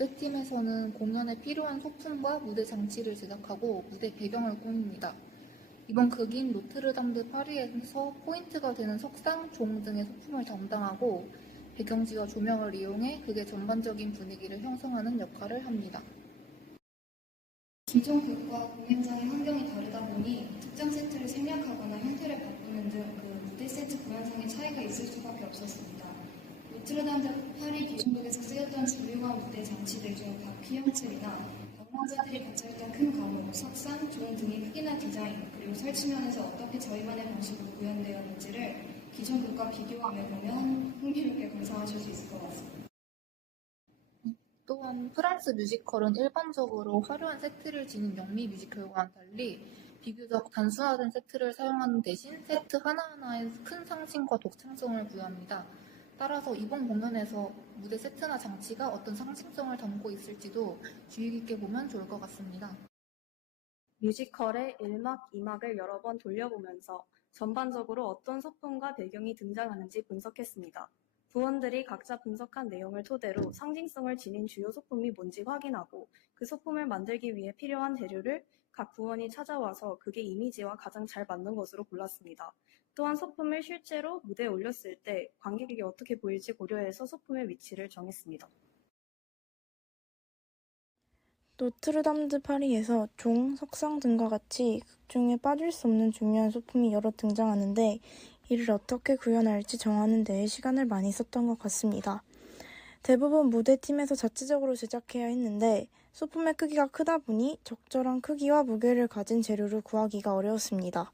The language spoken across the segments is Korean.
무대팀에서는 공연에 필요한 소품과 무대 장치를 제작하고 무대 배경을 꾸밉니다. 이번 극인 노트르담드 파리에서 포인트가 되는 석상, 종 등의 소품을 담당하고 배경지와 조명을 이용해 극의 전반적인 분위기를 형성하는 역할을 합니다. 기존 극과 공연장의 환경이 다르다 보니 특정 세트를 생략하거나 형태를 바꾸는 등 그 무대 세트 공연상의 차이가 있을 수밖에 없었습니다. 노트르담드 파리 기존극에서 쓰였던 주류와 무대 장치들 중 바퀴 형틀이나 관람자들이 관찰했던 큰 과목, 석상, 종 등의 크기나 디자인, 그리고 설치면에서 어떻게 저희만의 방식으로 구현되었는지를 기존 극과 비교하며 보면 흥미롭게 감상하실 수 있을 것 같습니다. 또한 프랑스 뮤지컬은 일반적으로 화려한 세트를 지닌 영미 뮤지컬과는 달리 비교적 단순화된 세트를 사용하는 대신 세트 하나하나에 큰 상징과 독창성을 부여합니다. 따라서 이번 공연에서 무대 세트나 장치가 어떤 상징성을 담고 있을지도 주의 깊게 보면 좋을 것 같습니다. 뮤지컬의 1막, 2막을 여러 번 돌려보면서 전반적으로 어떤 소품과 배경이 등장하는지 분석했습니다. 부원들이 각자 분석한 내용을 토대로 상징성을 지닌 주요 소품이 뭔지 확인하고 그 소품을 만들기 위해 필요한 재료를 각 부원이 찾아와서 그게 이미지와 가장 잘 맞는 것으로 골랐습니다. 또한 소품을 실제로 무대에 올렸을 때 관객에게 어떻게 보일지 고려해서 소품의 위치를 정했습니다. 노트르담드 파리에서 종, 석상 등과 같이 극 중에 빠질 수 없는 중요한 소품이 여러 등장하는데 이를 어떻게 구현할지 정하는 데에 시간을 많이 썼던 것 같습니다. 대부분 무대팀에서 자체적으로 제작해야 했는데 소품의 크기가 크다 보니 적절한 크기와 무게를 가진 재료를 구하기가 어려웠습니다.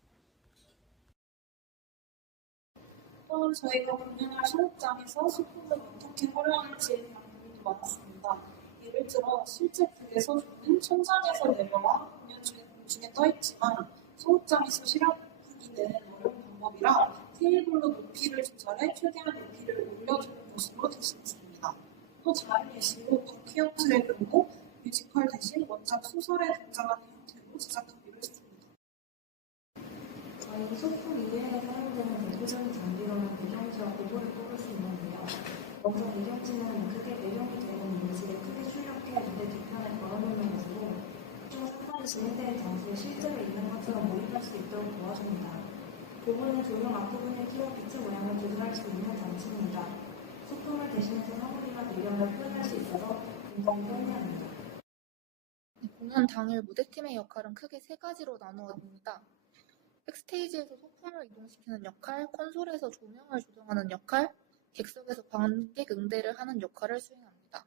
또 저희가 공연할 소극장에서 소품을 어떻게 활용할지에 대한 고민도 많았습니다. 예를 들어 실제 극에서 주는 천장에서 내려와 공연 중에 공중에 떠있지만 소극장에서 실험하기는 어려운 방법이라 테이블로 높이를 조절해 최대한 높이를 올려주는 것으로 대신했습니다. 또 다른 예시로 바퀴 형틀의 경우 뮤지컬 대신 원작 소설에 등장하는 형태로 제작하기로 했습니다. 저희 소품 이외에 사용되는 대표적인 장비로는 배경지와 고도를 꼽을 수 있는데요. 먼저 배경지는 크게 배경이 되는 이미지를 크게 출력해 무대 뒤편에 걸어놓는 것으로 극중 상반이 진행되는 장소에 실제로 있는 것처럼 몰입할 수 있도록 도와줍니다. 고도는 조명 앞부분을 띄워 빛의 모양을 조절할 수 있는 장치입니다. 소품을 대신해서 사물이나 배경을 표현할 수 있어서 굉장히 편리합니다. 공연 당일 무대팀의 역할은 크게 세 가지로 나누어집니다. 백스테이지에서 소품을 이동시키는 역할, 콘솔에서 조명을 조정하는 역할, 객석에서 관객 응대를 하는 역할을 수행합니다.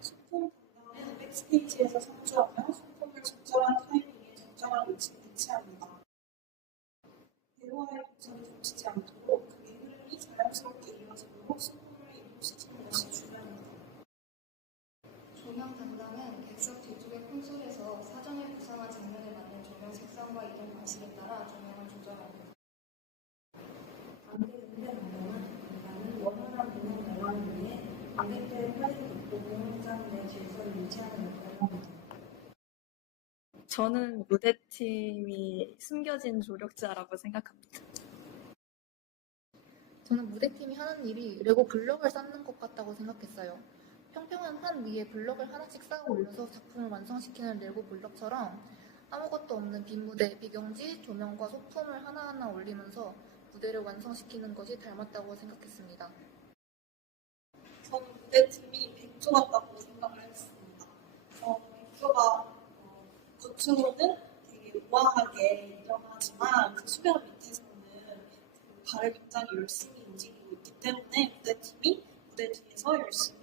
소품 담당은 백스테이지에서 상주하며 소품을 적절한 타이밍에 적절한 위치에 배치합니다. 배우와의 교차를 겹치지 않도록 그의 흐름이 자연스럽게 이루어지도록 소품을 이동시키는 것이 중요합니다. 조명 담당은 객석 뒤쪽의 콘솔에서 사전에 구상한 장면에 맞는 조명 색상과 이동 방식에 따라 조명을 조절합니다. 관객 응대 담당은 원활한 공연 대화를 위해 관객들의 팔을 돕고 공연장 내 질서를 유지하는 역할을 합니다. 저는 무대팀이 숨겨진 조력자라고 생각합니다. 저는 무대팀이 하는 일이 레고 블럭을 쌓는 것 같다고 생각했어요. 평평한 판 위에 블럭을 하나씩 쌓아 올려서 작품을 완성시키는 레고 블럭처럼 아무것도 없는 빈 무대, 배경지, 조명과 소품을 하나하나 올리면서 무대를 완성시키는 것이 닮았다고 생각했습니다. 저는 무대팀이 백조 같다고 생각을 했습니다. 백조가 겉으로는 되게 우아하게 일어나지만 그 수면 밑에서는 그 발을 굉장히 열심히 움직이고 있기 때문에 무대팀이 무대 뒤에서 열심히